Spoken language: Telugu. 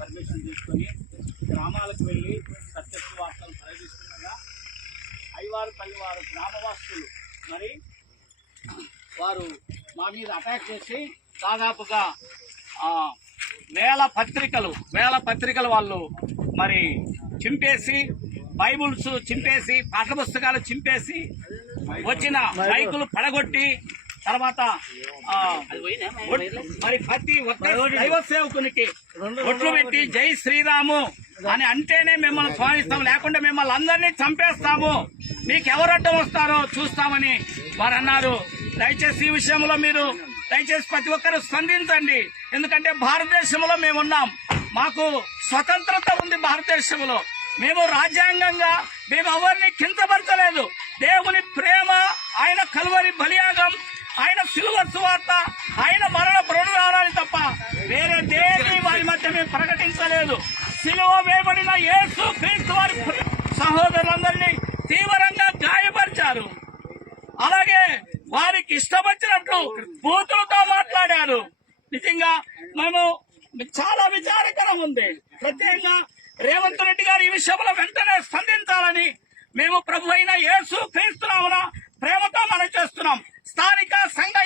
పర్మిషన్ తీసుకొని గ్రామాలకు వెళ్ళి సత్యత్వ వార్తలు ప్రయోగిస్తుండగా అయ్యవారు పల్లివారు గ్రామవాసులు మరి వారు మా మీద అటాక్ చేసి దాదాపుగా వేల పత్రికలు వాళ్ళు మరి చింపేసి, బైబుల్స్ చింపేసి, పాఠ పుస్తకాలు చింపేసి, వచ్చిన మైకులు పడగొట్టి, తర్వాత మరి ప్రతి ఒక్క దైవ సేవకునికి ఒట్లు పెట్టి జై శ్రీరాము అని అంటేనే మిమ్మల్ని స్వామిస్తాము, లేకుంటే మిమ్మల్ని అందరినీ చంపేస్తాము, మీకెవరు అడ్డం వస్తారో చూస్తామని వారు అన్నారు. దయచేసి ఈ విషయంలో మీరు దయచేసి ప్రతి ఒక్కరు స్పందించండి. ఎందుకంటే భారతదేశంలో మేమున్నాం, మాకు స్వతంత్రత ఉంది. భారతదేశంలో మేము రాజ్యాంగంగా మేము ఎవరిని కించపరచలేదు. దేవుని ప్రేమ, ఆయన కలువరి బలియాగం, ఆయన సిలువ సువార్త, ఆయన మరణ పునరుద్ధానాన్ని తప్ప వేరే దేని వారి మధ్య మేము ప్రకటించలేదు. సిలువ వేయబడిన యేసు క్రీస్తు వారి సహోదరులందరినీ తీవ్రంగా గాయపరిచారు. అలాగే వారికి ఇష్టం వచ్చినట్లు బూతులతో మాట్లాడారు. నిజంగా మేము చాలా విచారకరం ఉంది. ప్రత్యేకంగా రేవంత్ రెడ్డి గారు ఈ విషయంలో వెంటనే స్పందించాలని మేము ప్రభు అయిన యేసు క్రీస్తు నామమున ప్రేమతో మనం చేస్తున్నాం. స్థానిక సంఘ